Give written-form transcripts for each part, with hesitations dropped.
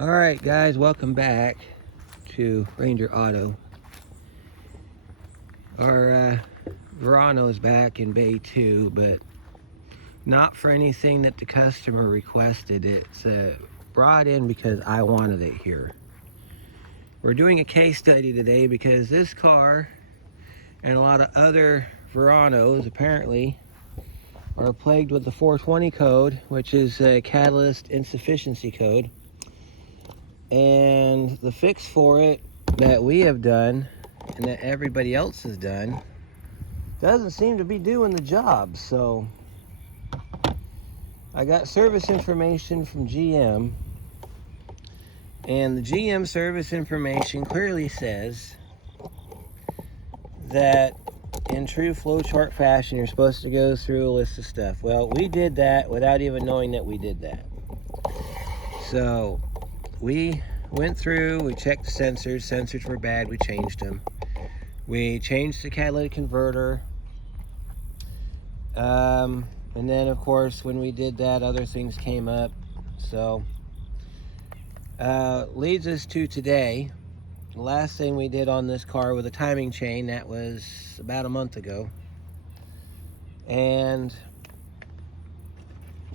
Alright guys, welcome back to Ranger Auto. Our Verano is back in Bay 2, but not for anything that the customer requested. It's brought in because I wanted it here. We're doing a case study today because this car and a lot of other Veranos apparently are plagued with the 420 code, which is a catalyst insufficiency code. And the fix for it that we have done and that everybody else has done doesn't seem to be doing the job. So I got service information from GM, and the GM service information clearly says that in true flowchart fashion you're supposed to go through a list of stuff. Well, we did that without even knowing that we did that. So we went through, we checked the sensors. Sensors were bad, we changed them. We changed the catalytic converter. And then of course when we did that, other things came up. So leads us to today. The last thing we did on this car with a timing chain, that was about a month ago. And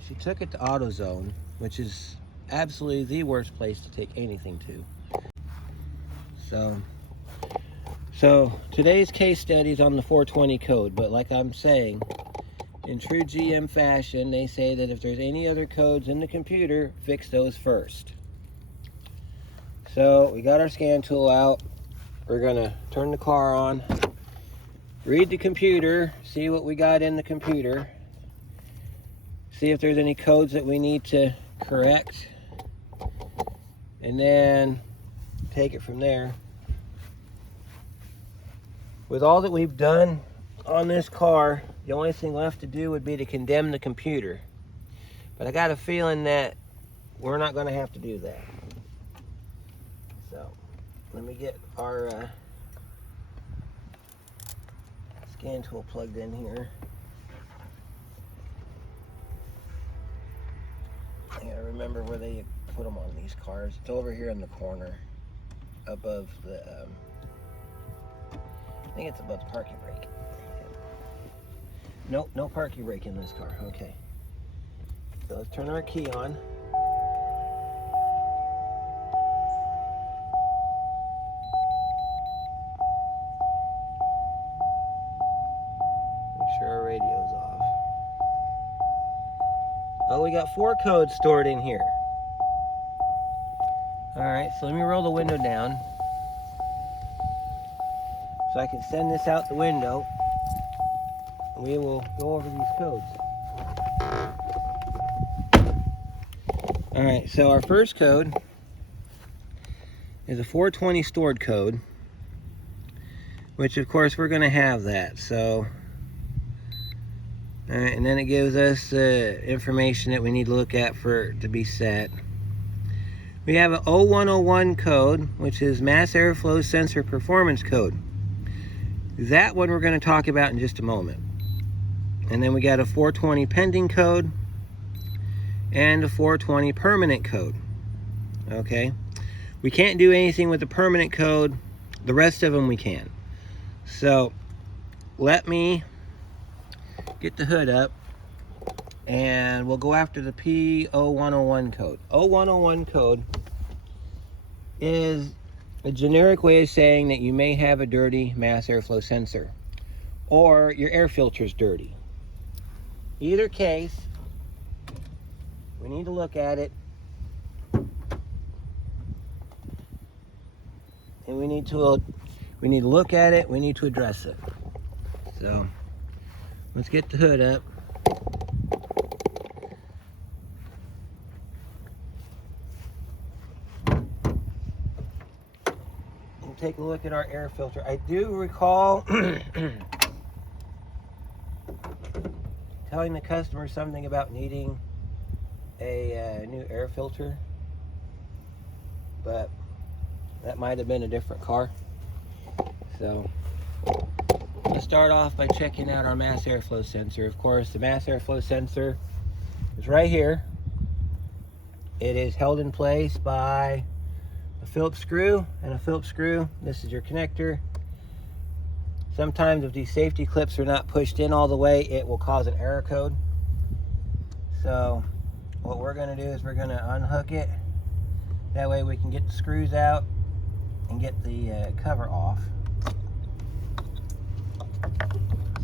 she took it to AutoZone, which is absolutely the worst place to take anything to. So today's case study is on the 420 code, but like I'm saying, in true GM fashion, they say that if there's any other codes in the computer, fix those first. So we got our scan tool out. We're gonna turn the car on, read the computer, see what we got in the computer, see if there's any codes that we need to correct, and then take it from there. With all that we've done on this car, the only thing left to do would be to condemn the computer. But I got a feeling that we're not going to have to do that. So let me get our scan tool plugged in here. I gotta remember where they put them on these cars. It's over here in the corner above the I think it's above the parking brake. Nope, no parking brake in this car. Okay, so let's turn our key on. Make sure our radio's off. Oh, we got 4 codes stored in here. Alright, so let me roll the window down so I can send this out the window. We will go over these codes. Alright, so our first code is a 420 stored code, which of course we're going to have that. So, alright, and then it gives us the information that we need to look at for it to be set. We have a 0101 code, which is mass airflow sensor performance code. That one we're going to talk about in just a moment. And then we got a 420 pending code and a 420 permanent code. Okay, we can't do anything with the permanent code. The rest of them we can. So let me get the hood up and we'll go after the P0101 code. 0101 code is a generic way of saying that you may have a dirty mass airflow sensor or your air filter's dirty. Either case, we need to look at it and we need to look at it, we need to address it. So let's get the hood up. Take a look at our air filter. I do recall telling the customer something about needing a new air filter, but that might have been a different car. So let's start off by checking out our mass airflow sensor. Of course, the mass airflow sensor is right here. It is held in place by a Phillips screw and a Phillips screw. This is your connector. Sometimes if these safety clips are not pushed in all the way, it will cause an error code. So what we're going to do is we're going to unhook it. That way we can get the screws out and get the cover off.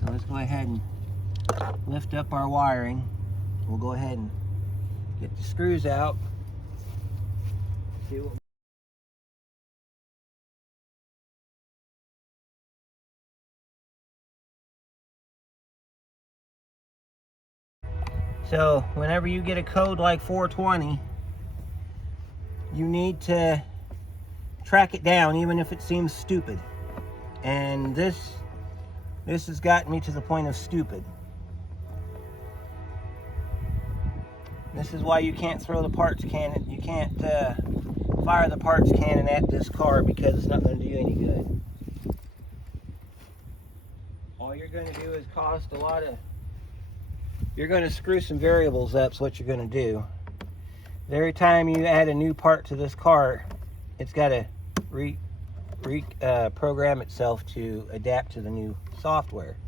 So let's go ahead and lift up our wiring. We'll go ahead and get the screws out. See what So whenever you get a code like 420, you need to track it down even if it seems stupid. And this has gotten me to the point of stupid. This is why you can't throw the parts cannon, you can't fire the parts cannon at this car, because it's not going to do you any good. All you're going to do is cost a lot of, you're going to screw some variables up. So what you're going to do, every time you add a new part to this car, it's got to program itself to adapt to the new software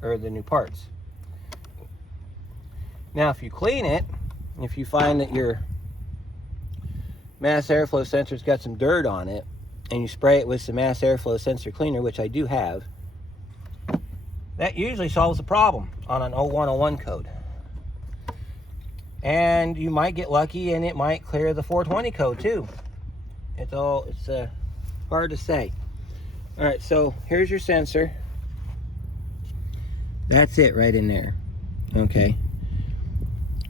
or the new parts. Now if you clean it, if you find that your mass airflow sensor's got some dirt on it, and you spray it with some mass airflow sensor cleaner, which I do have, that usually solves the problem on an 0101 code. And you might get lucky and it might clear the 420 code too. It's hard to say. All right, so here's your sensor. That's it right in there. Okay.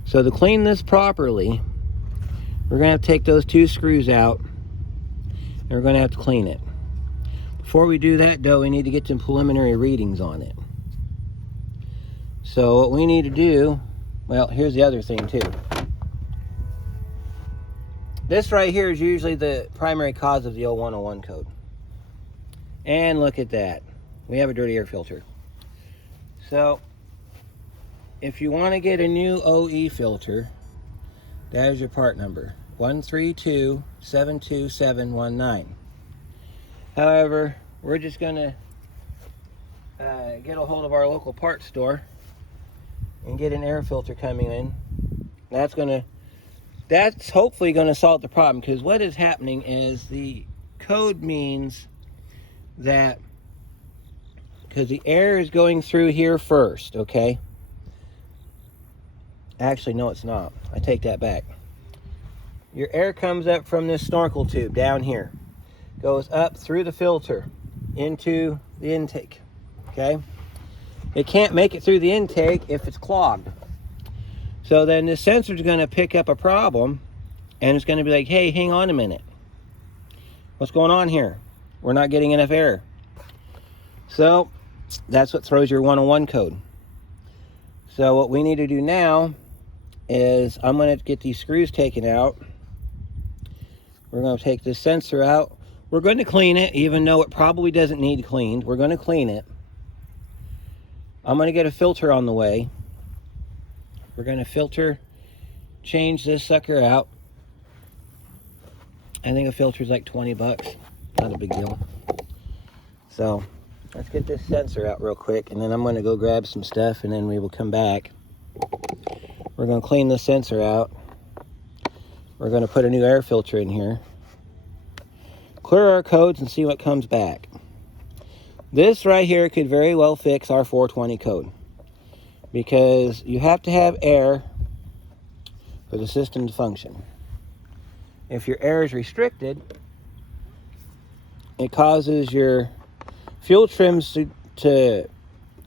So to clean this properly, we're going to have to take those two screws out and we're going to have to clean it. Before we do that though, we need to get some preliminary readings on it. So what we need to do, well, here's the other thing too. This right here is usually the primary cause of the 0101 code. And look at that. We have a dirty air filter. So if you want to get a new OE filter, that is your part number, 132-72719. However, we're just going to get a hold of our local parts store and get an air filter coming in. That's hopefully going to solve the problem, because what is happening is the code means that, because the air is going through here first, okay? Actually, no, it's not. I take that back. Your air comes up from this snorkel tube down here, goes up through the filter into the intake, okay? It can't make it through the intake if it's clogged. So then the sensor is going to pick up a problem, and it's going to be like, hey, hang on a minute. What's going on here? We're not getting enough air. So that's what throws your 101 code. So what we need to do now is I'm going to get these screws taken out. We're going to take this sensor out. We're going to clean it, even though it probably doesn't need cleaned. We're going to clean it. I'm going to get a filter on the way. We're going to filter, change this sucker out. I think a filter is like 20 bucks. Not a big deal. So let's get this sensor out real quick, and then I'm going to go grab some stuff, and then we will come back. We're going to clean the sensor out. We're going to put a new air filter in here. Clear our codes and see what comes back. This right here could very well fix our 420 code, because you have to have air for the system to function. If your air is restricted, it causes your fuel trims to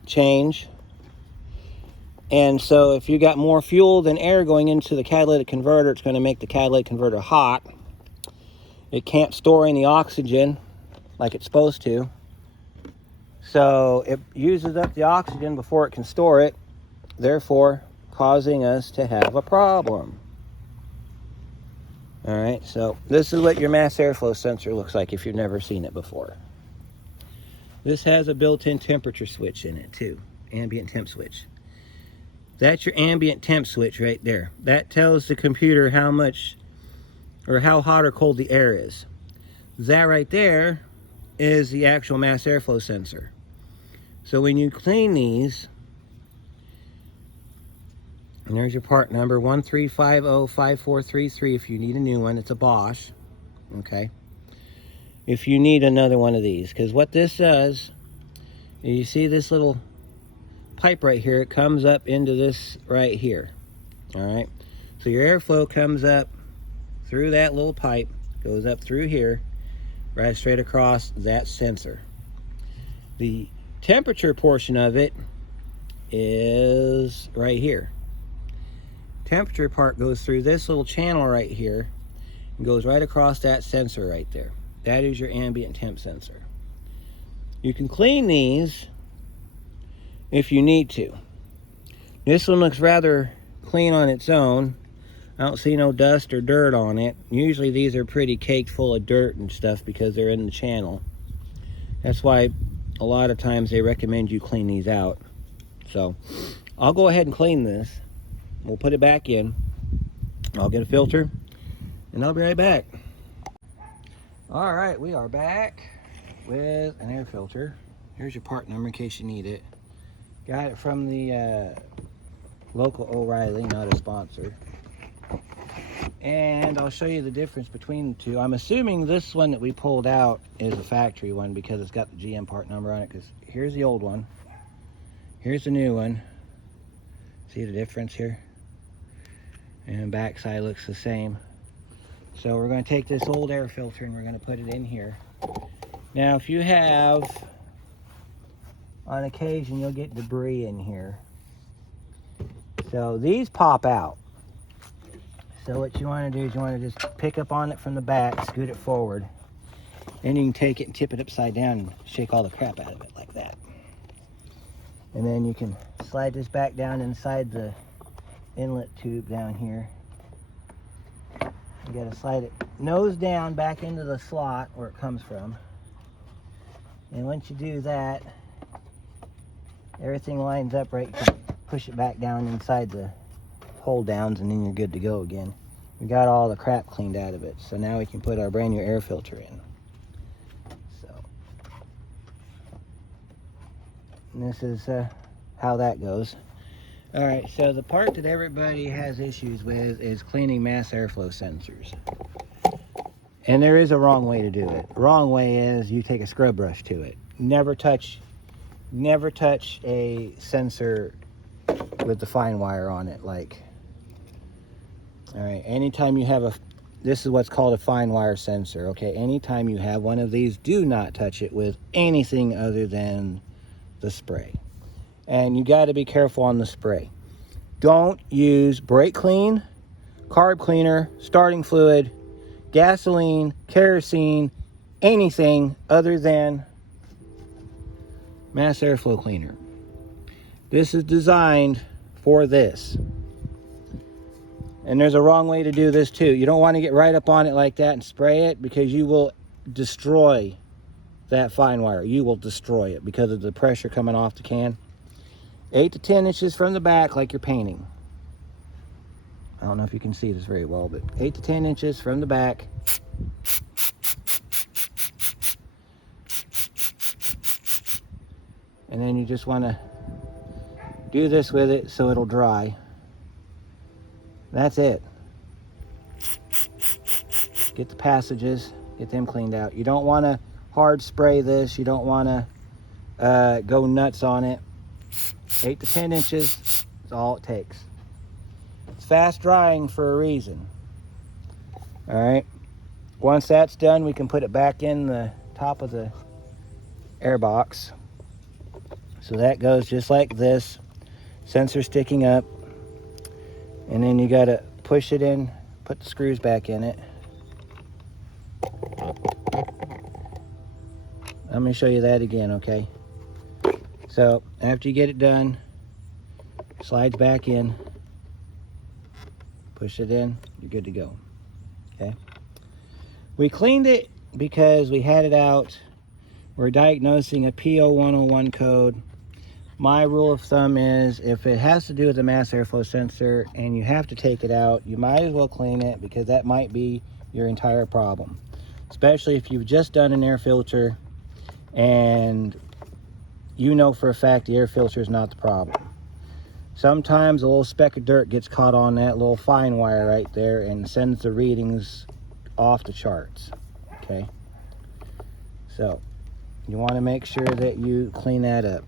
change. And so if you got more fuel than air going into the catalytic converter, it's going to make the catalytic converter hot. It can't store any oxygen like it's supposed to. So it uses up the oxygen before it can store it, therefore causing us to have a problem. All right, so this is what your mass airflow sensor looks like if you've never seen it before. This has a built-in temperature switch in it too, ambient temp switch. That's your ambient temp switch right there. That tells the computer how much or how hot or cold the air is. That right there is the actual mass airflow sensor. So when you clean these, and there's your part number, 13505433 if you need a new one. It's a Bosch, okay? If you need another one of these, because what this does, you see this little pipe right here, it comes up into this right here, all right? So your airflow comes up through that little pipe, goes up through here, right straight across that sensor. The temperature portion of it is right here. Temperature part goes through this little channel right here and goes right across that sensor right there. That is your ambient temp sensor. You can clean these if you need to. This one looks rather clean on its own. I don't see no dust or dirt on it. Usually these are pretty caked full of dirt and stuff because they're in the channel. That's why a lot of times they recommend you clean these out. So I'll go ahead and clean this. We'll put it back in. I'll get a filter and I'll be right back. All right, we are back with an air filter. Here's your part number in case you need it. Got it from the local O'Reilly, not a sponsor. And I'll show you the difference between the two. I'm assuming this one that we pulled out is a factory one because it's got the GM part number on it, because here's the old one. Here's the new one. See the difference here? And back side looks the same. So we're going to take this old air filter and we're going to put it in here. Now if you have, on occasion you'll get debris in here. So these pop out. So what you want to do is you want to just pick up on it from the back, scoot it forward. Then you can take it and tip it upside down and shake all the crap out of it like that. And then you can slide this back down inside the inlet tube down here. You got to slide it nose down back into the slot where it comes from. And once you do that, everything lines up right. You can push it back down inside the hold downs and then you're good to go again. We got all the crap cleaned out of it. So now we can put our brand new air filter in. So, and this is how that goes. All right, so the part that everybody has issues with is cleaning mass airflow sensors. And there is a wrong way to do it. The wrong way is you take a scrub brush to it. Never touch a sensor with the fine wire on it. Like, all right, anytime you have this is what's called a fine wire sensor, okay? Anytime you have one of these, do not touch it with anything other than the spray. And you got to be careful on the spray. Don't use brake clean, carb cleaner, starting fluid, gasoline, kerosene, anything other than mass airflow cleaner. This is designed for this. And there's a wrong way to do this too. You don't want to get right up on it like that and spray it, because you will destroy that fine wire. You will destroy it because of the pressure coming off the can. 8 to 10 inches from the back, like you're painting. I don't know if you can see this very well, but 8 to 10 inches from the back. And then you just want to do this with it so it'll dry. That's it. Get the passages, get them cleaned out. You don't want to hard spray this. You don't want to go nuts on it. 8 to 10 inches is all it takes. It's fast drying for a reason. All right. Once that's done, we can put it back in the top of the air box. So that goes just like this. Sensor sticking up. And then you got to push it in, put the screws back in it. I'm going to show you that again, okay? So after you get it done, slides back in, push it in, you're good to go, okay? We cleaned it because we had it out. We're diagnosing a P0420 code. My rule of thumb is if it has to do with the mass airflow sensor and you have to take it out, you might as well clean it, because that might be your entire problem. Especially if you've just done an air filter and you know for a fact the air filter is not the problem. Sometimes a little speck of dirt gets caught on that little fine wire right there and sends the readings off the charts. Okay, so you want to make sure that you clean that up.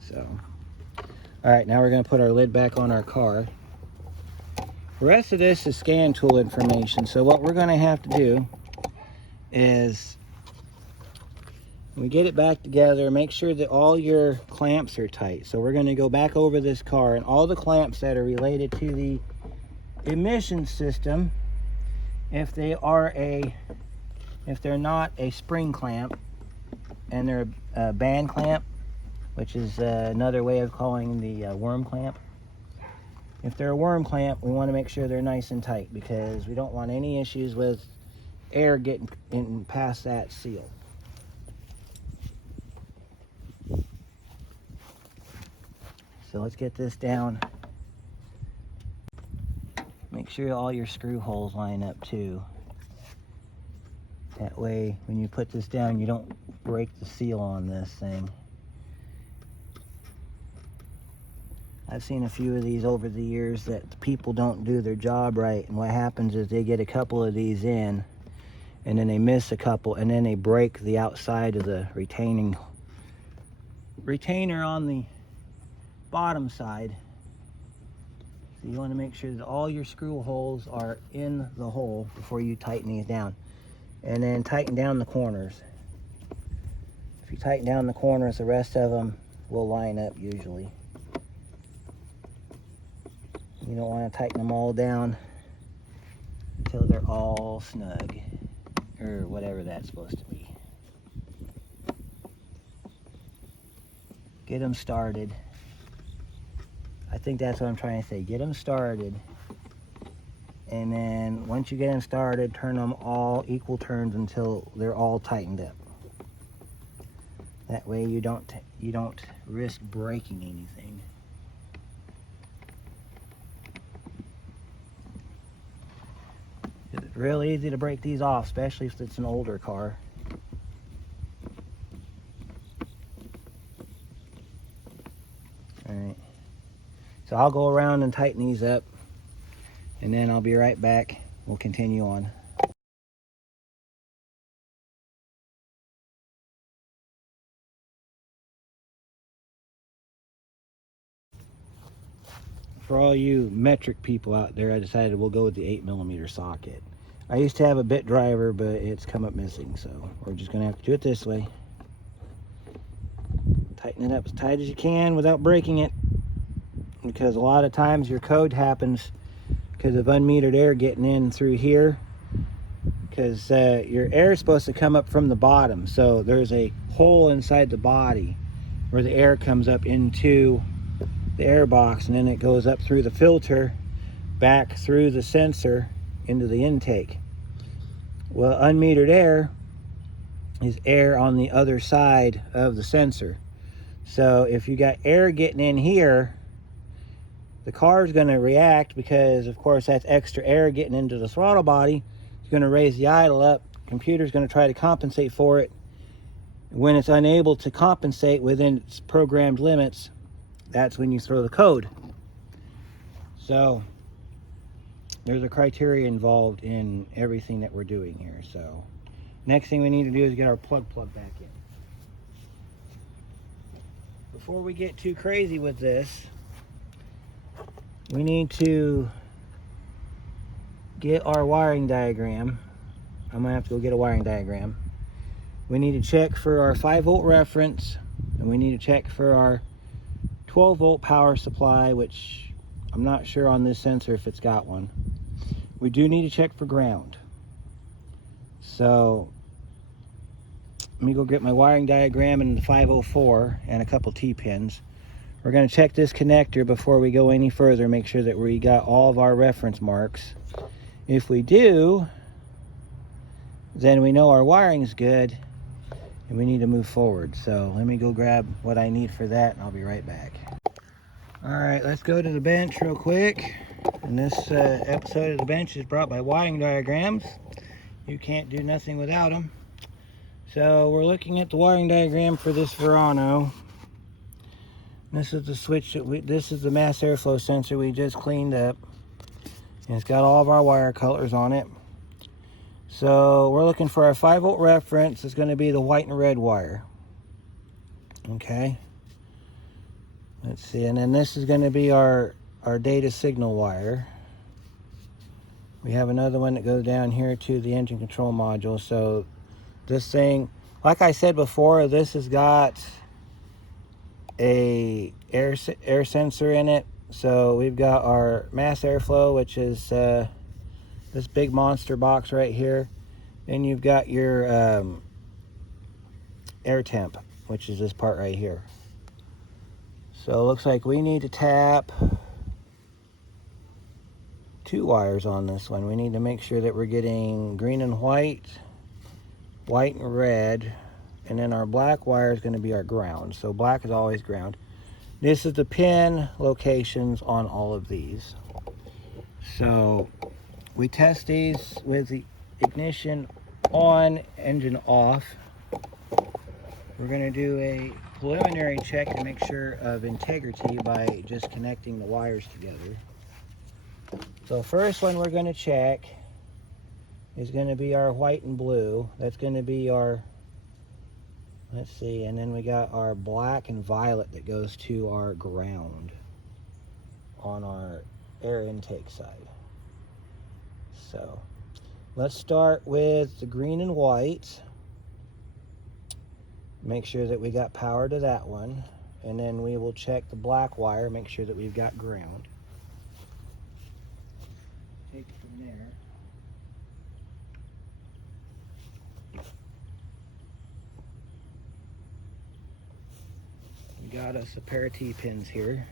So, all right, now we're going to put our lid back on our car. The rest of this is scan tool information. So what we're going to have to do is, when we get it back together, make sure that all your clamps are tight. So we're going to go back over this car, and all the clamps that are related to the emission system, if they're not a spring clamp and they're a band clamp, which is another way of calling the worm clamp. If they're a worm clamp, we want to make sure they're nice and tight, because we don't want any issues with air getting in past that seal. So let's get this down. Make sure all your screw holes line up too. That way, when you put this down, you don't break the seal on this thing. I've seen a few of these over the years that people don't do their job right, and what happens is they get a couple of these in, and then they miss a couple, and then they break the outside of the retainer on the bottom side. So you want to make sure that all your screw holes are in the hole before you tighten these down. And then tighten down the corners. If you tighten down the corners, the rest of them will line up usually. You don't want to tighten them all down until they're all snug, or whatever that's supposed to be. Get them started. I think that's what I'm trying to say. Get them started. And then once you get them started, turn them all equal turns until they're all tightened up. That way you don't risk breaking anything. It's real easy to break these off, especially if it's an older car. All right. So I'll go around and tighten these up, and then I'll be right back. We'll continue on. For all you metric people out there, I decided we'll go with the 8mm socket. I used to have a bit driver, but it's come up missing, so we're just gonna have to do it this way. Tighten it up as tight as you can without breaking it, because a lot of times your code happens because of unmetered air getting in through here, because your air is supposed to come up from the bottom. So there's a hole inside the body where the air comes up into the air box, and then it goes up through the filter, back through the sensor into the intake. Well, unmetered air is air on the other side of the sensor. So if you got air getting in here, the car is going to react, because of course that's extra air getting into the throttle body. It's going to raise the idle up. The computer's going to try to compensate for it. When it's unable to compensate within its programmed limits, that's when you throw the code. So there's a criteria involved in everything that we're doing here. So next thing we need to do is get our plug back in. Before we get too crazy with this, we need to get our wiring diagram. I'm gonna have to go get a wiring diagram. We need to check for our 5-volt reference, and we need to check for our 12-volt power supply, which I'm not sure on this sensor if it's got one. We do need to check for ground. So let me go get my wiring diagram and the 504 and a couple T-pins. We're going to check this connector before we go any further, make sure that we got all of our reference marks. If we do, then we know our wiring's good and we need to move forward. So let me go grab what I need for that, and I'll be right back. All right, let's go to the bench real quick. And this episode of the bench is brought by Wiring Diagrams. You can't do nothing without them. So we're looking at the wiring diagram for this Verano. This is the switch this is the mass airflow sensor we just cleaned up. And it's got all of our wire colors on it. So we're looking for our 5-volt reference. It's going to be the white and red wire. Okay. Let's see, and then this is going to be our data signal wire. We have another one that goes down here to the engine control module. So this thing, like I said before, this has got a air sensor in it. So we've got our mass airflow, which is this big monster box right here. Then you've got your air temp, which is this part right here. So it looks like we need to tap 2 wires on this one. We need to make sure that we're getting green and white, white and red, and then our black wire is going to be our ground. So black is always ground. This is the pin locations on all of these. So we test these with the ignition on, engine off. We're going to do a preliminary check to make sure of integrity by just connecting the wires together. So first one we're going to check is going to be our white and blue. That's going to be our, let's see, and then we got our black and violet that goes to our ground on our air intake side. So let's start with the green and white. Make sure that we got power to that one, and then we will check the black wire, make sure that we've got ground. Take it from there. We got us a pair of T-pins here.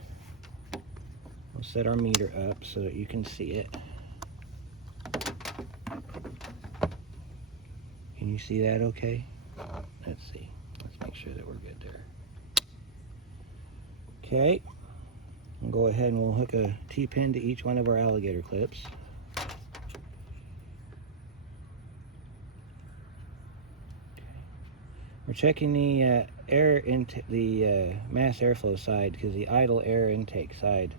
We'll set our meter up so that you can see it. Can you see that okay? Let's see. Let's make sure that we're good there. Okay. We'll go ahead and we'll hook a T-pin to each one of our alligator clips. We're checking the mass airflow side, because the idle air intake side,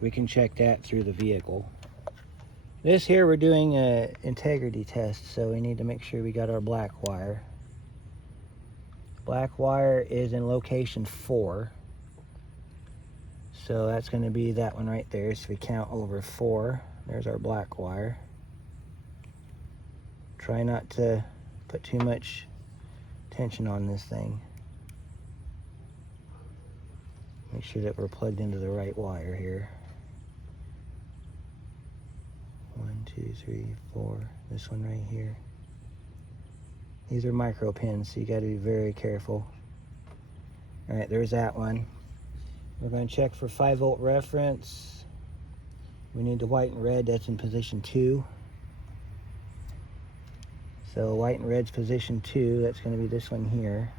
we can check that through the vehicle. This here we're doing a integrity test, so we need to make sure we got our black wire. Black wire is in location 4. So that's going to be that one right there. So we count over 4. There's our black wire. Try not to put too much tension on this thing. Make sure that we're plugged into the right wire here. 1, 2, 3, 4. This one right here. These are micro pins, so you got to be very careful. All right, there's that one. We're going to check for 5-volt reference. We need the white and red. That's in position 2. So white and red's position 2. That's going to be this one here.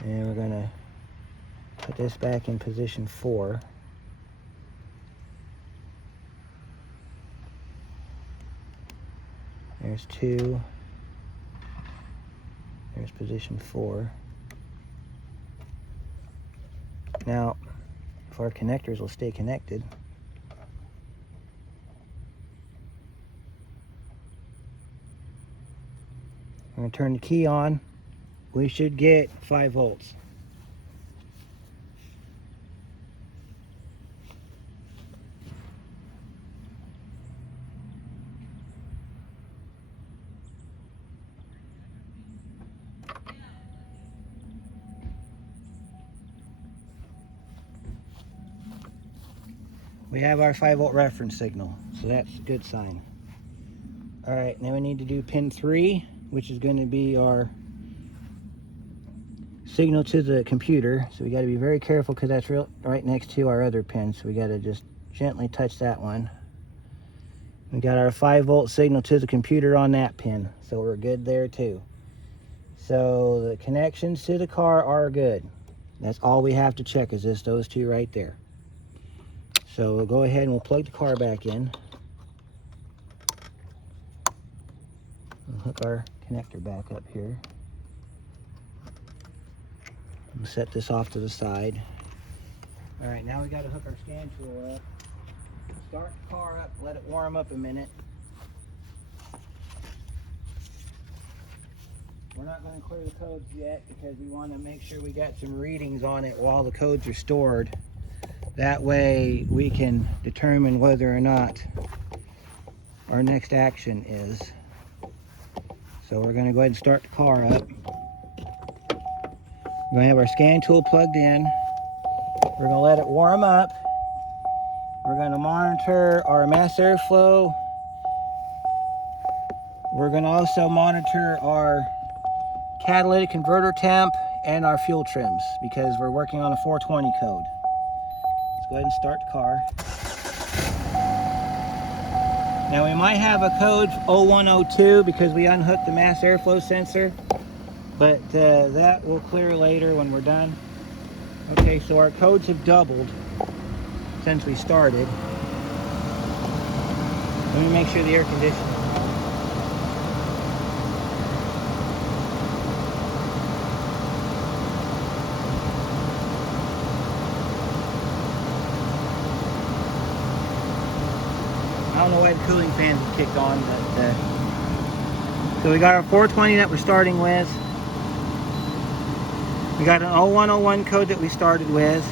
And we're going to put this back in position 4. There's 2. There's position 4. Now, if our connectors will stay connected, I'm going to turn the key on. We should get 5 volts. We have our 5-volt reference signal, so that's a good sign. All right, now we need to do pin 3, which is going to be our signal to the computer. So we got to be very careful, because that's right next to our other pin. So we got to just gently touch that one. We got our 5-volt signal to the computer on that pin, so we're good there too. So the connections to the car are good. That's all we have to check, is just those 2 right there. So we'll go ahead and we'll plug the car back in. Hook our connector back up here. We'll set this off to the side. All right, now we got to hook our scan tool up. Start the car up, let it warm up a minute. We're not going to clear the codes yet because we want to make sure we got some readings on it while the codes are stored. That way we can determine whether or not our next action is. So we're going to go ahead and start the car up. We're going to have our scan tool plugged in. We're going to let it warm up. We're going to monitor our mass airflow. We're going to also monitor our catalytic converter temp and our fuel trims because we're working on a 420 code. Let's go ahead and start the car. Now we might have a code 0102 because we unhooked the mass airflow sensor, but that will clear later when we're done. Okay, so our codes have doubled since we started. Let me make sure the air conditioning. I don't know why the cooling fans have kicked on, but so we got our 420 that we're starting with. We got an 0101 code that we started with.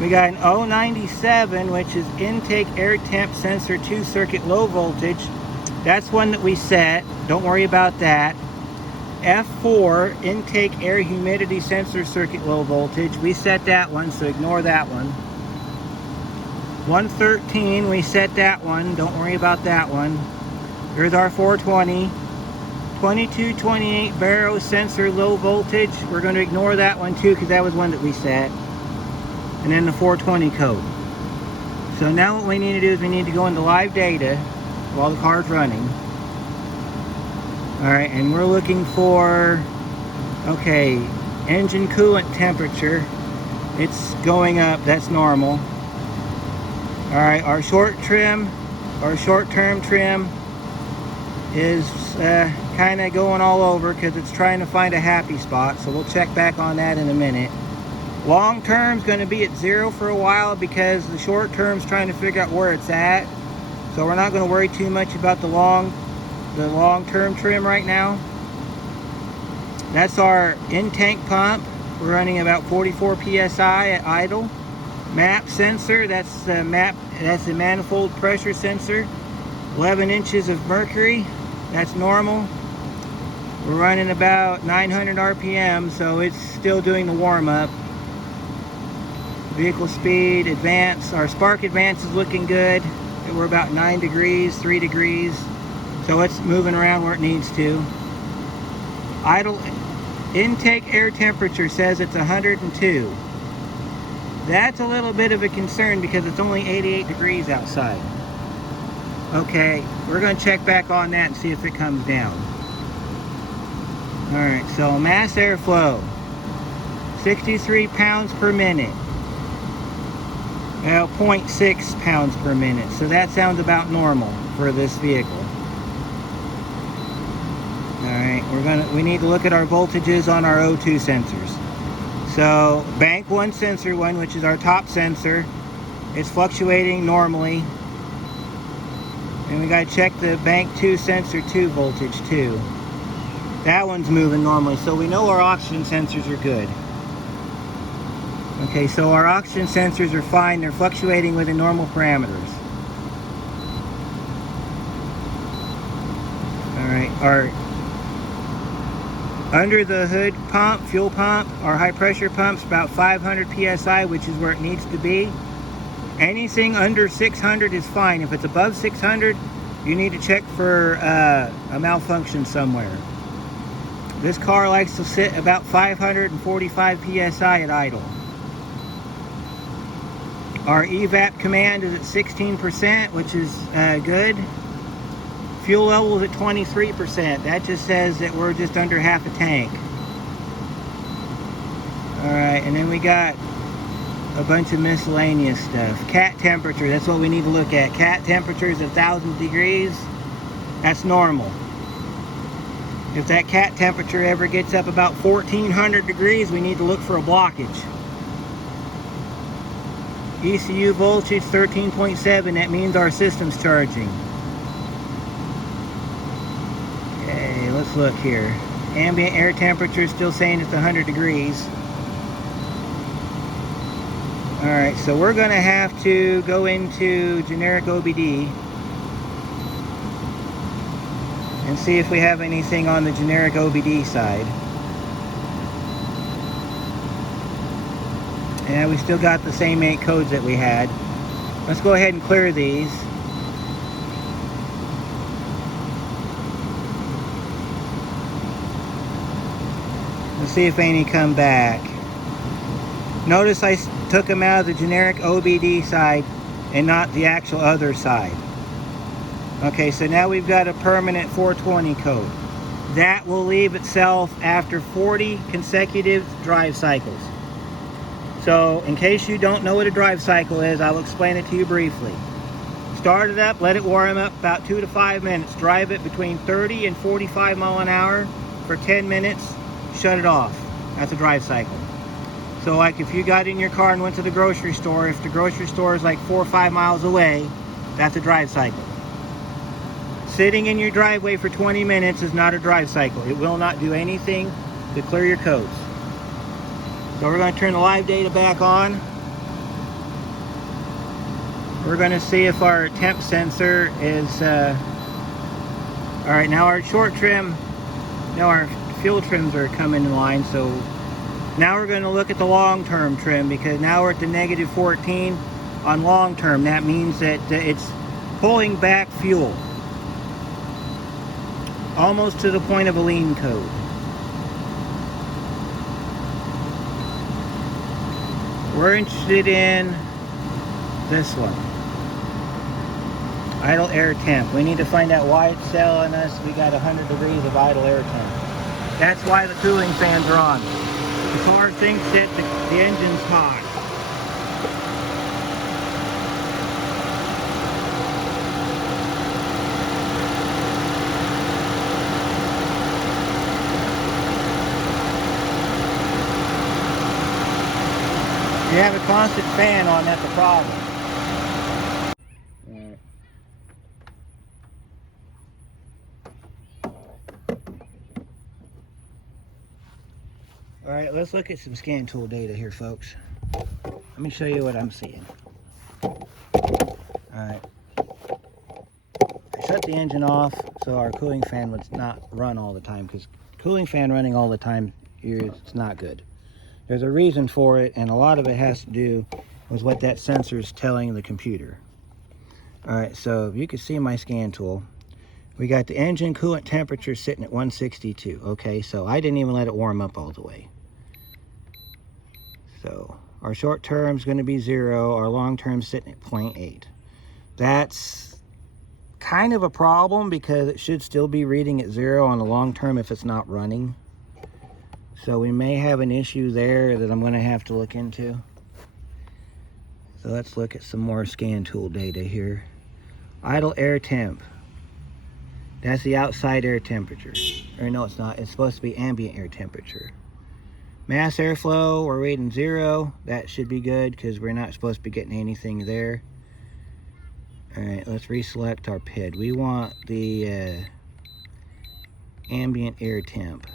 We got an 097, which is intake air temp sensor 2 circuit low voltage. That's one that we set. Don't worry about that. F4, intake air humidity sensor circuit low voltage. We set that one, so ignore that one. 113, we set that one. Don't worry about that one. Here's our 420. 2228 baro sensor low voltage. We're going to ignore that one too because that was one that we set. And then the 420 code. So now what we need to do is we need to go into live data while the car's running. Alright, and we're looking for, okay, engine coolant temperature. It's going up, that's normal. Alright, our short-term trim is kind of going all over because it's trying to find a happy spot. So we'll check back on that in a minute. Long term's going to be at 0 for a while because the short term's trying to figure out where it's at. So we're not going to worry too much about the long-term trim right now. That's our in-tank pump. We're running about 44 psi at idle. MAP sensor, that's the manifold pressure sensor. 11 inches of mercury, that's normal. We're running about 900 RPM, so it's still doing the warm-up. Vehicle speed, advance. Our spark advance is looking good. We're about 9 degrees, 3 degrees. So it's moving around where it needs to. Idle intake air temperature says it's 102. That's a little bit of a concern because it's only 88 degrees outside. Okay, we're going to check back on that and see if it comes down. Alright, so mass airflow, 63 pounds per minute. Well, 0.6 pounds per minute. So that sounds about normal for this vehicle. Alright, we need to look at our voltages on our O2 sensors. So, bank 1 sensor 1, which is our top sensor, is fluctuating normally. And we got to check the bank 2 sensor 2 voltage too. That one's moving normally, so we know our oxygen sensors are good. Okay, so our oxygen sensors are fine. They're fluctuating within normal parameters. Alright, our under the hood pump, fuel pump, our high pressure pump's about 500 psi, which is where it needs to be. Anything under 600 is fine. If it's above 600, you need to check for a malfunction somewhere. This car likes to sit about 545 psi at idle. Our evap command is at 16%, which is good. Fuel level is at 23%. That just says that we're just under half a tank. Alright, and then we got a bunch of miscellaneous stuff. Cat temperature, that's what we need to look at. Cat temperature is 1,000 degrees. That's normal. If that cat temperature ever gets up about 1400 degrees, we need to look for a blockage. ECU voltage 13.7, that means our system's charging. Okay, let's look here. Ambient air temperature is still saying it's 100 degrees. Alright, so we're going to have to go into generic OBD and see if we have anything on the generic OBD side. Yeah, we still got the same 8 codes that we had. Let's go ahead and clear these. Let's see if any come back. Notice I took them out of the generic OBD side and not the actual other side. Okay, so now we've got a permanent 420 code. That will leave itself after 40 consecutive drive cycles. So, in case you don't know what a drive cycle is, I'll explain it to you briefly. Start it up, let it warm up about 2 to 5 minutes. Drive it between 30 and 45 miles an hour for 10 minutes. Shut it off. That's a drive cycle. So, like if you got in your car and went to the grocery store, if the grocery store is like 4 or 5 miles away, that's a drive cycle. Sitting in your driveway for 20 minutes is not a drive cycle. It will not do anything to clear your codes. So we're going to turn the live data back on. We're going to see if our temp sensor is alright. Now our short trim, now our fuel trims are coming in line, so now we're going to look at the long-term trim, because now we're at the negative 14 on long-term. That means that it's pulling back fuel almost to the point of a lean code. We're interested in this one, idle air temp. We need to find out why it's telling us we got 100 degrees of idle air temp. That's why the cooling fans are on. The car thinks that the engine's hot. If you have a constant fan on, that's a problem. Alright, let's look at some scan tool data here, folks. Let me show you what I'm seeing. Alright. I shut the engine off so our cooling fan would not run all the time, because cooling fan running all the time, it's not good. There's a reason for it, and a lot of it has to do with what that sensor is telling the computer. Alright, so you can see my scan tool. We got the engine coolant temperature sitting at 162. Okay, so I didn't even let it warm up all the way. So our short term is going to be 0. Our long term is sitting at 0.8. That's kind of a problem, because it should still be reading at 0 on the long term if it's not running. So we may have an issue there that I'm going to have to look into. So let's look at some more scan tool data here. Idle air temp. That's the outside air temperature. Or no, it's not. It's supposed to be ambient air temperature. Mass airflow, we're reading 0. That should be good, because we're not supposed to be getting anything there. Alright, let's reselect our PID. We want the ambient air temp.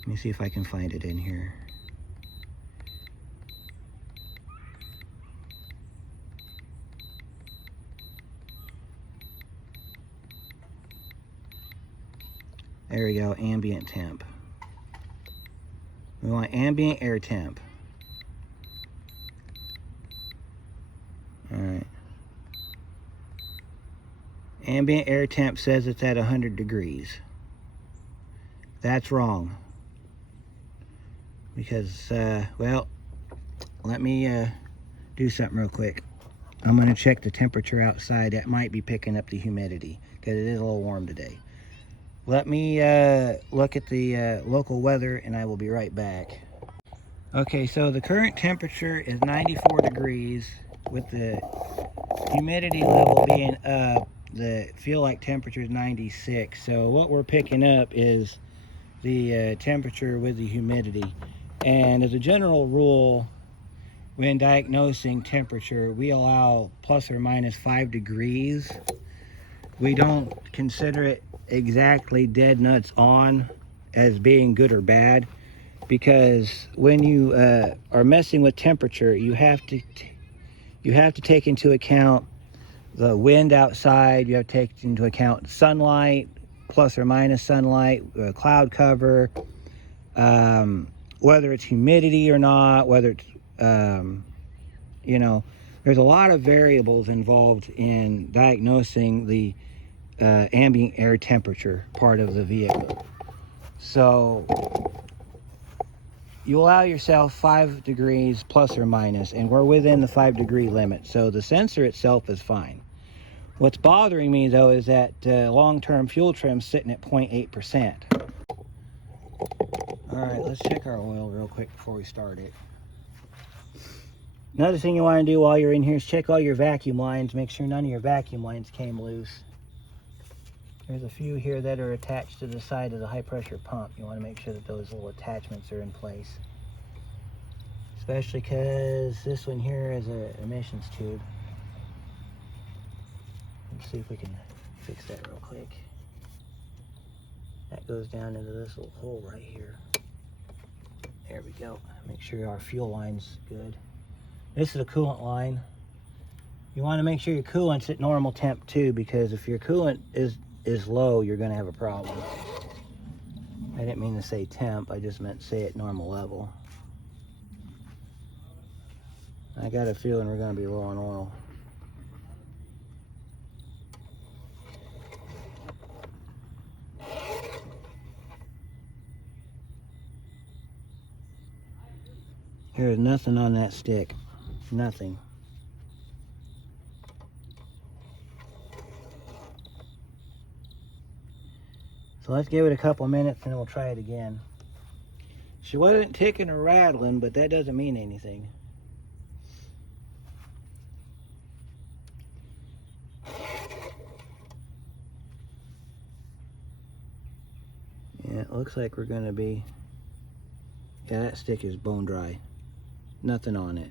Let me see if I can find it in here. There we go, ambient temp. We want ambient air temp. Alright. Ambient air temp says it's at 100 degrees. That's wrong. Because, well, let me do something real quick. I'm going to check the temperature outside. That might be picking up the humidity, because it is a little warm today. Let me look at the local weather, and I will be right back. Okay, so the current temperature is 94 degrees with the humidity level being the feel like temperature is 96. So what we're picking up is the temperature with the humidity. And as a general rule, when diagnosing temperature, we allow plus or minus 5 degrees. We don't consider it exactly dead nuts on as being good or bad, because when you are messing with temperature, you have to take into account the wind outside. You have to take into account sunlight, plus or minus sunlight, cloud cover, whether it's humidity or not, whether it's you know, there's a lot of variables involved in diagnosing the ambient air temperature part of the vehicle. So you allow yourself 5 degrees plus or minus, and we're within the 5 degree limit. So the sensor itself is fine. What's bothering me though is that long-term fuel trim's sitting at 0.8%. All right, let's check our oil real quick before we start it. Another thing you want to do while you're in here is check all your vacuum lines. Make sure none of your vacuum lines came loose. There's a few here that are attached to the side of the high pressure pump. You want to make sure that those little attachments are in place. Especially because this one here is an emissions tube. Let's see if we can fix that real quick. That goes down into this little hole right here. There we go. Make sure our fuel line's good. This is a coolant line. You want to make sure your coolant's at normal temp too, because if your coolant is low, you're going to have a problem. I didn't mean to say temp, I just meant say at normal level. I got a feeling we're going to be low on oil. There's nothing on that stick. Nothing. So let's give it a couple minutes and then we'll try it again. She wasn't ticking or rattling, but that doesn't mean anything. Yeah, it looks like we're gonna be, yeah, that stick is bone dry. Nothing on it.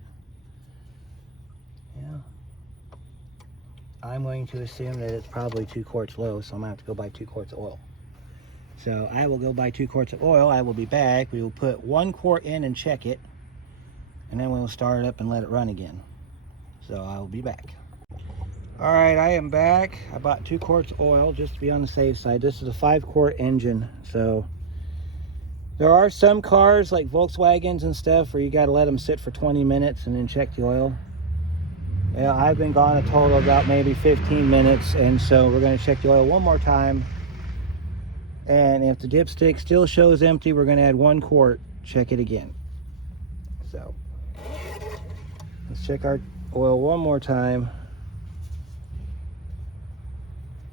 Yeah. I'm going to assume that it's probably 2 quarts low, so I'm gonna have to go buy 2 quarts of oil. So I will go buy 2 quarts of oil. I will be back. We will put 1 quart in and check it, and then we'll start it up and let it run again. So I will be back. All right, I am back. I bought 2 quarts of oil just to be on the safe side. This is a 5-quart engine, so there are some cars like Volkswagens and stuff where you got to let them sit for 20 minutes and then check the oil. Yeah, I've been gone a total of about maybe 15 minutes, and so we're going to check the oil one more time. And if the dipstick still shows empty, we're going to add 1 quart, check it again. So let's check our oil one more time.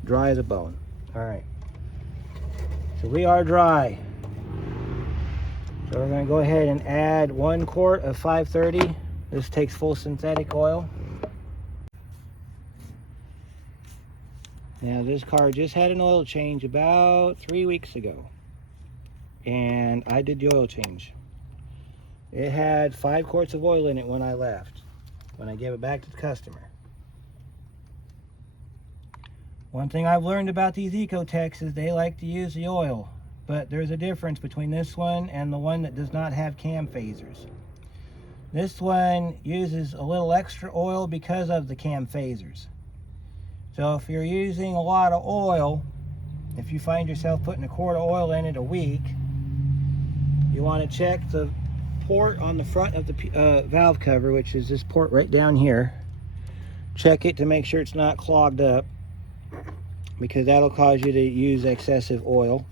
Dry as a bone. All right, so we are dry. So we're going to go ahead and add 1 quart of 530. This takes full synthetic oil. Now this car just had an oil change about 3 weeks ago, and I did the oil change. It had 5 quarts of oil in it when I left, when I gave it back to the customer. One thing I've learned about these Ecotecs is they like to use the oil, but there's a difference between this one and the one that does not have cam phasers. This one uses a little extra oil because of the cam phasers. So if you're using a lot of oil, if you find yourself putting 1 quart of oil in it a week, you want to check the port on the front of the valve cover, which is this port right down here. Check it to make sure it's not clogged up, because that'll cause you to use excessive oil.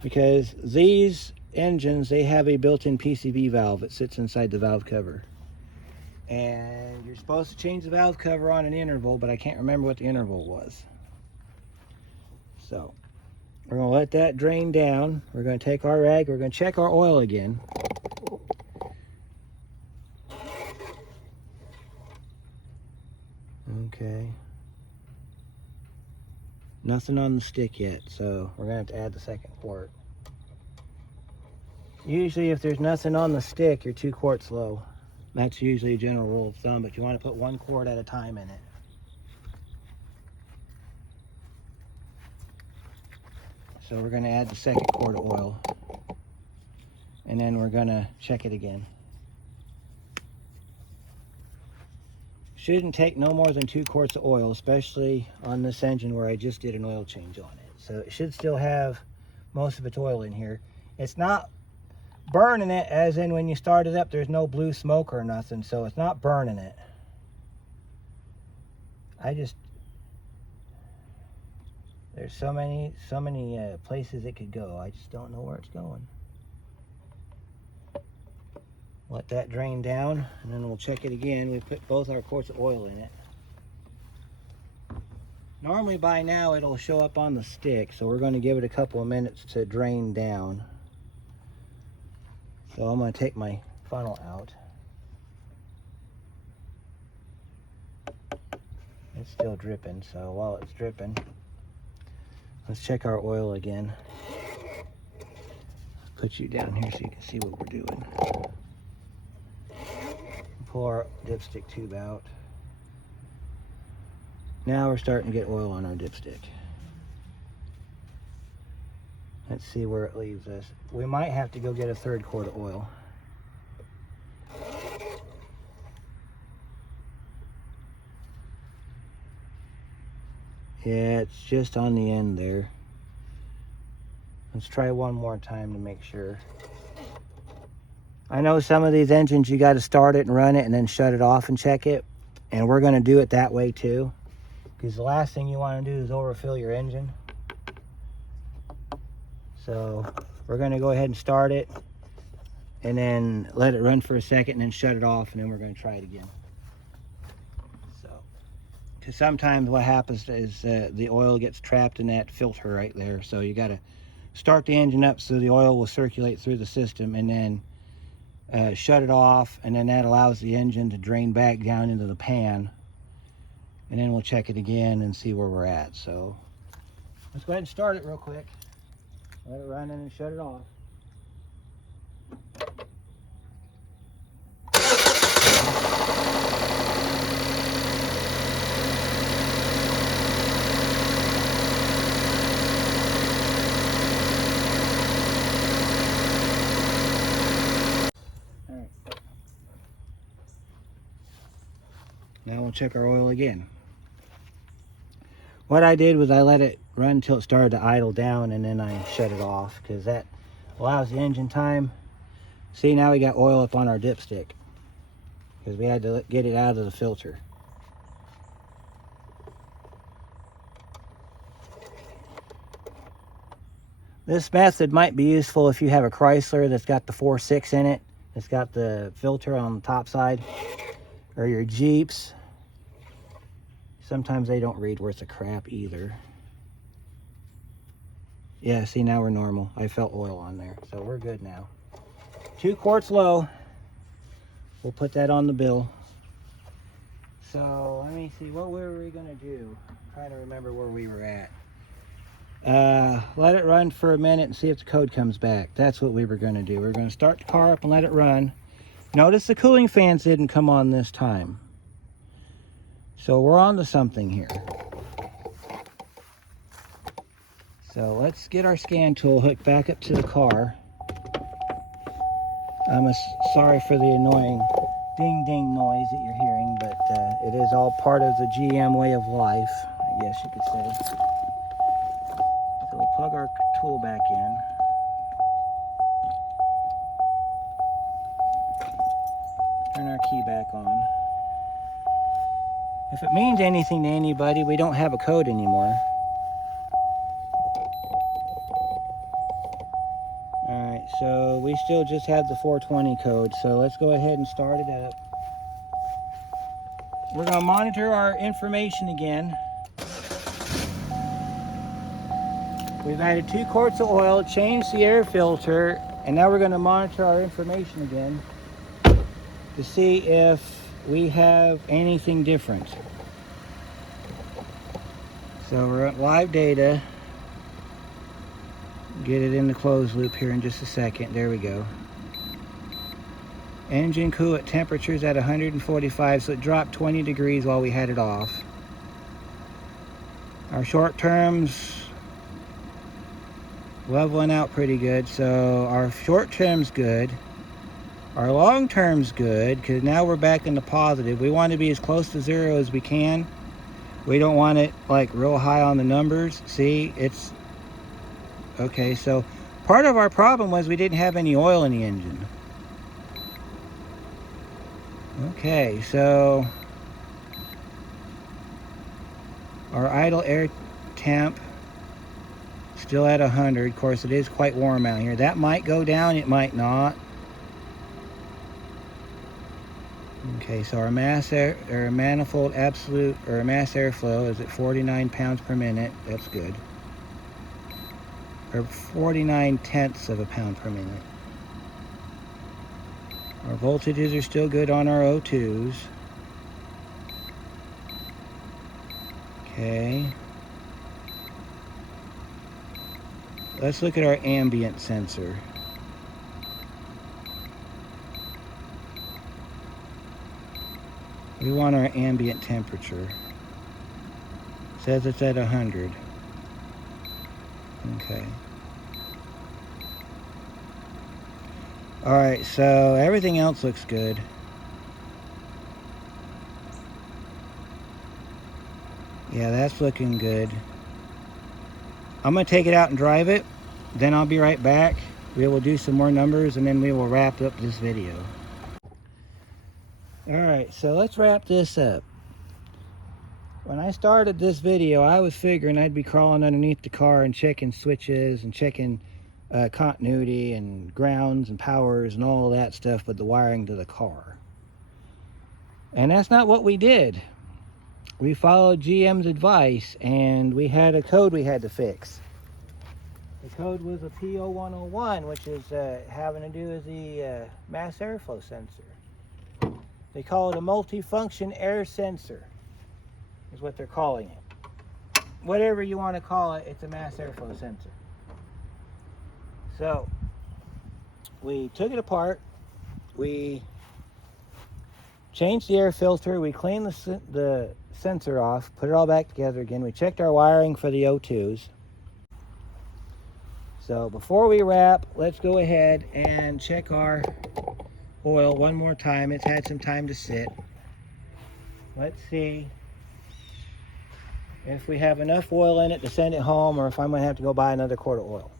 Because these engines, they have a built-in PCV valve that sits inside the valve cover. And you're supposed to change the valve cover on an interval, but I can't remember what the interval was. So we're going to let that drain down. We're going to take our rag. We're going to check our oil again. Okay. Nothing on the stick yet, so we're gonna have to add the second quart. Usually if there's nothing on the stick, you're 2 quarts low. That's usually a general rule of thumb, but you want to put 1 quart at a time in it. So we're gonna add the second quart of oil, and then we're gonna check it again. Shouldn't take no more than 2 quarts of oil, especially on this engine where I just did an oil change on it. So it should still have most of its oil in here. It's not burning it, as in when you start it up, there's no blue smoke or nothing, so it's not burning it. There's so many places it could go. I just don't know where it's going. Let that drain down, and then we'll check it again. We put both our quarts of oil in it. Normally by now it'll show up on the stick, so we're going to give it a couple of minutes to drain down. So I'm going to take my funnel out. It's still dripping, so while it's dripping, let's check our oil again. Put you down here so you can see what we're doing. Pull our dipstick tube out. Now we're starting to get oil on our dipstick. Let's see where it leaves us. We might have to go get a 3rd quart of oil. Yeah, it's just on the end there. Let's try one more time to make sure. I know some of these engines you got to start it and run it and then shut it off and check it. And we're going to do it that way too. Because the last thing you want to do is overfill your engine. So we're going to go ahead and start it and then let it run for a second and then shut it off, and then we're going to try it again. So, because sometimes what happens is the oil gets trapped in that filter right there. So you got to start the engine up so the oil will circulate through the system, and then shut it off, and then that allows the engine to drain back down into the pan, and then we'll check it again and see where we're at. So let's go ahead and start it real quick. Let it run in and shut it off. All right. Now we'll check our oil again. What I did was I let it run until it started to idle down, and then I shut it off, because that allows the engine time. See, now we got oil up on our dipstick because we had to get it out of the filter. This method might be useful if you have a Chrysler that's got the 4.6 in it. It's got the filter on the top side, or your Jeeps. Sometimes they don't read worth a crap either. Yeah, see, now we're normal. I felt oil on there, so we're good now. 2 quarts low. We'll put that on the bill. So let me see, what were we gonna do? I'm trying to remember where we were at. Let it run for a minute and see if the code comes back. That's what we were gonna do. We're gonna start the car up and let it run. Notice the cooling fans didn't come on this time. So we're on to something here. So let's get our scan tool hooked back up to the car. I'm sorry for the annoying ding ding noise that you're hearing, but it is all part of the GM way of life, I guess you could say. So we'll plug our tool back in. Turn our key back on. If it means anything to anybody, we don't have a code anymore. Alright, so we still just have the 420 code, so let's go ahead and start it up. We're going to monitor our information again. We've added 2 quarts of oil, changed the air filter, and now we're going to monitor our information again to see if we have anything different. So we're at live data. Get it in the closed loop here in just a second. There we go. Engine coolant temperature's at 145, so it dropped 20 degrees while we had it off. Our short terms leveling out pretty good, so our short term's good. Our long term's good, because now we're back in the positive. We want to be as close to zero as we can. We don't want it like real high on the numbers. See, it's okay. So part of our problem was we didn't have any oil in the engine. Okay, so our idle air temp still at 100. Of course, it is quite warm out here. That might go down, it might not. Okay, so our mass air, or manifold absolute, or mass airflow is at 49 pounds per minute. That's good. Or 49 tenths of a pound per minute. Our voltages are still good on our O2s. Okay. Let's look at our ambient sensor. We want our ambient temperature. It says it's at 100. Okay. Alright, so everything else looks good. Yeah, that's looking good. I'm going to take it out and drive it. Then I'll be right back. We will do some more numbers and then we will wrap up this video. Alright, so let's wrap this up. When I started this video, I was figuring I'd be crawling underneath the car and checking switches and checking continuity and grounds and powers and all of that stuff with the wiring to the car. And that's not what we did. We followed GM's advice and we had a code we had to fix. The code was a P0120, which is having to do with the mass airflow sensor. They call it a multifunction air sensor, is what they're calling it. Whatever you want to call it, it's a mass airflow sensor. So we took it apart, we changed the air filter, we cleaned the sensor off, put it all back together again. We checked our wiring for the O2s. So before we wrap, let's go ahead and check our oil one more time. It's had some time to sit. Let's see if we have enough oil in it to send it home or if I'm going to have to go buy another quart of oil.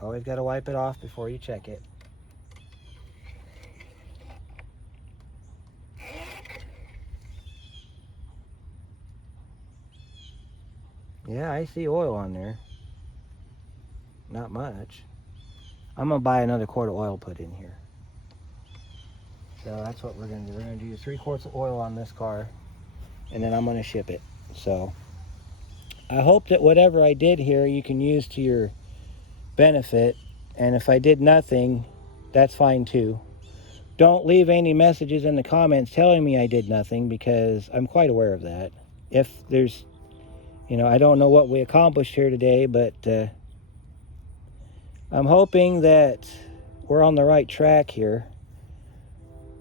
Always got to wipe it off before you check it. Yeah, I see oil on there. Not much. I'm going to buy another quart of oil put in here. So that's what we're going to do. We're going to do 3 quarts of oil on this car, and then I'm going to ship it. So I hope that whatever I did here you can use to your benefit, and if I did nothing, that's fine too. Don't leave any messages in the comments telling me I did nothing, because I'm quite aware of that. If there's, you know, I don't know what we accomplished here today, but I'm hoping that we're on the right track here.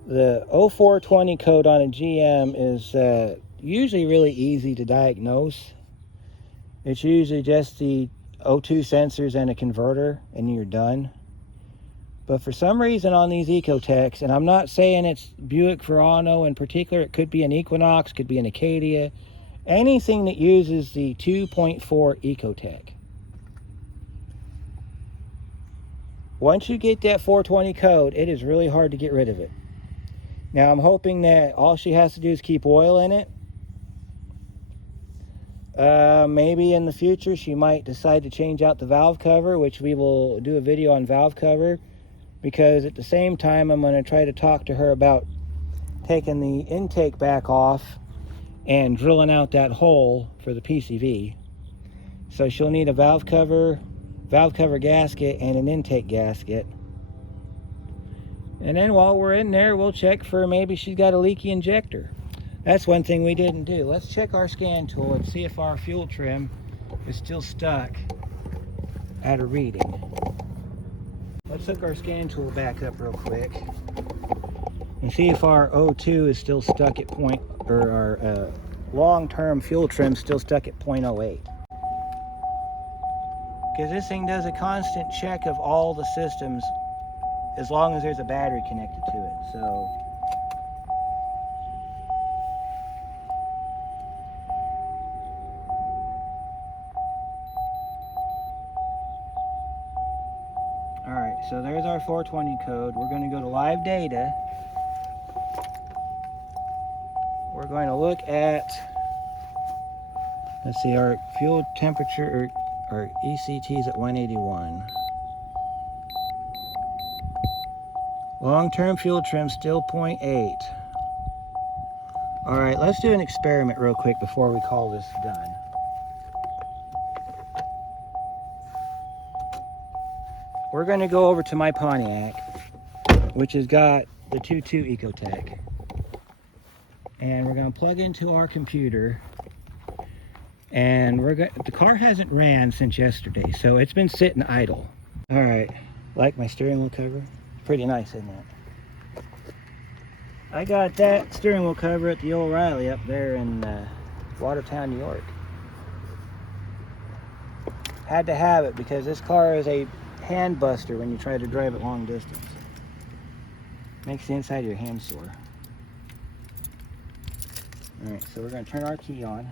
The 0420 code on a GM is usually really easy to diagnose. It's usually just the O2 sensors and a converter, and you're done. But for some reason on these Ecotecs, and I'm not saying it's Buick Verano in particular, it could be an Equinox, could be an Acadia, anything that uses the 2.4 Ecotec. Once you get that 420 code, it is really hard to get rid of it. Now I'm hoping that all she has to do is keep oil in it. Maybe in the future she might decide to change out the valve cover, which we will do a video on valve cover, because at the same time I'm going to try to talk to her about taking the intake back off and drilling out that hole for the PCV. So she'll need a valve cover gasket, and an intake gasket. And then while we're in there, we'll check for maybe she's got a leaky injector. That's one thing we didn't do. Let's check our scan tool and see if our fuel trim is still stuck at a reading. Let's hook our scan tool back up real quick and see if our O2 is still stuck at point, or our long-term fuel trim still stuck at 0.08. Because this thing does a constant check of all the systems as long as there's a battery connected to it. So alright, so there's our 420 code. We're going to go to live data. We're going to look at, let's see, our fuel temperature, or our ECT is at 181. Long-term fuel trim still 0.8. Alright, let's do an experiment real quick before we call this done. We're going to go over to my Pontiac, which has got the 2.2 Ecotec. And we're going to plug into our computer. And the car hasn't ran since yesterday, so it's been sitting idle. Alright, like my steering wheel cover? Pretty nice, isn't it? I got that steering wheel cover at the O'Reilly up there in Watertown, New York. Had to have it because this car is a hand buster when you try to drive it long distance. Makes the inside of your hand sore. Alright, so we're going to turn our key on.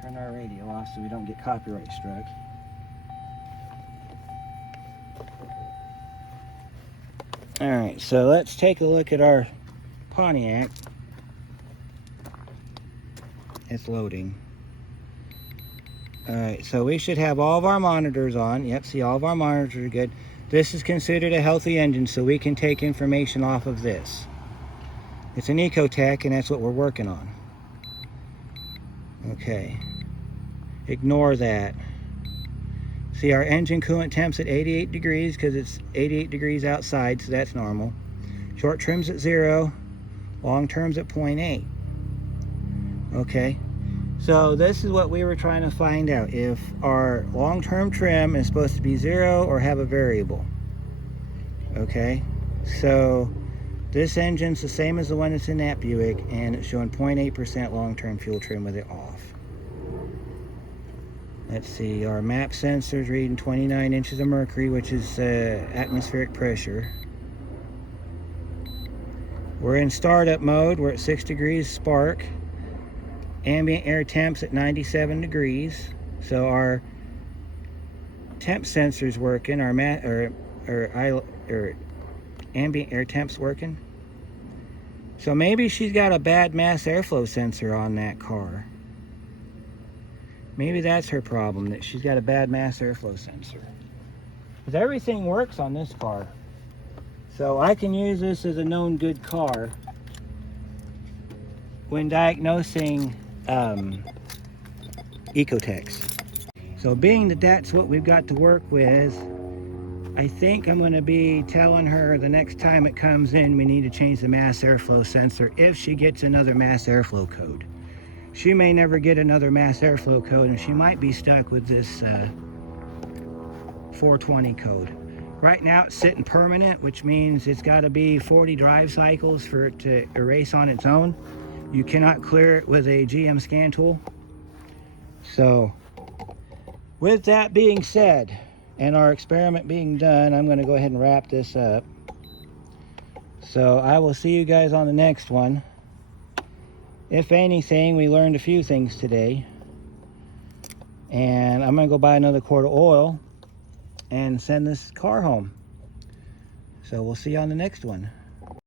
Turn our radio off so we don't get copyright struck. Alright, so let's take a look at our Pontiac. It's loading. Alright, so we should have all of our monitors on. Yep, see, all of our monitors are good. This is considered a healthy engine, so we can take information off of this. It's an Ecotec, and that's what we're working on. Okay. Ignore that. See, our engine coolant temp's at 88 degrees because it's 88 degrees outside, so that's normal. Short trim's at 0. Long term's at 0.8. Okay. So this is what we were trying to find out, if our long-term trim is supposed to be 0 or have a variable. Okay, so this engine's the same as the one that's in that Buick, and it's showing 0.8% long-term fuel trim with it off. Let's see, our map sensor's reading 29 inches of mercury, which is atmospheric pressure. We're in startup mode. We're at 6 degrees spark. Ambient air temps at 97 degrees. So our temp sensor's working. Our ambient air temp's working. So maybe she's got a bad mass airflow sensor on that car. Maybe that's her problem, that she's got a bad mass airflow sensor. Because everything works on this car. So I can use this as a known good car when diagnosing Ecotecs. So being that that's what we've got to work with, I think I'm going to be telling her the next time it comes in we need to change the mass airflow sensor if she gets another mass airflow code. She may never get another mass airflow code, and she might be stuck with this 420 code. Right now it's sitting permanent, which means it's got to be 40 drive cycles for it to erase on its own. You cannot clear it with a GM scan tool. So with that being said, and our experiment being done, I'm going to go ahead and wrap this up. So I will see you guys on the next one. If anything, we learned a few things today. And I'm going to go buy another quart of oil and send this car home. So we'll see you on the next one.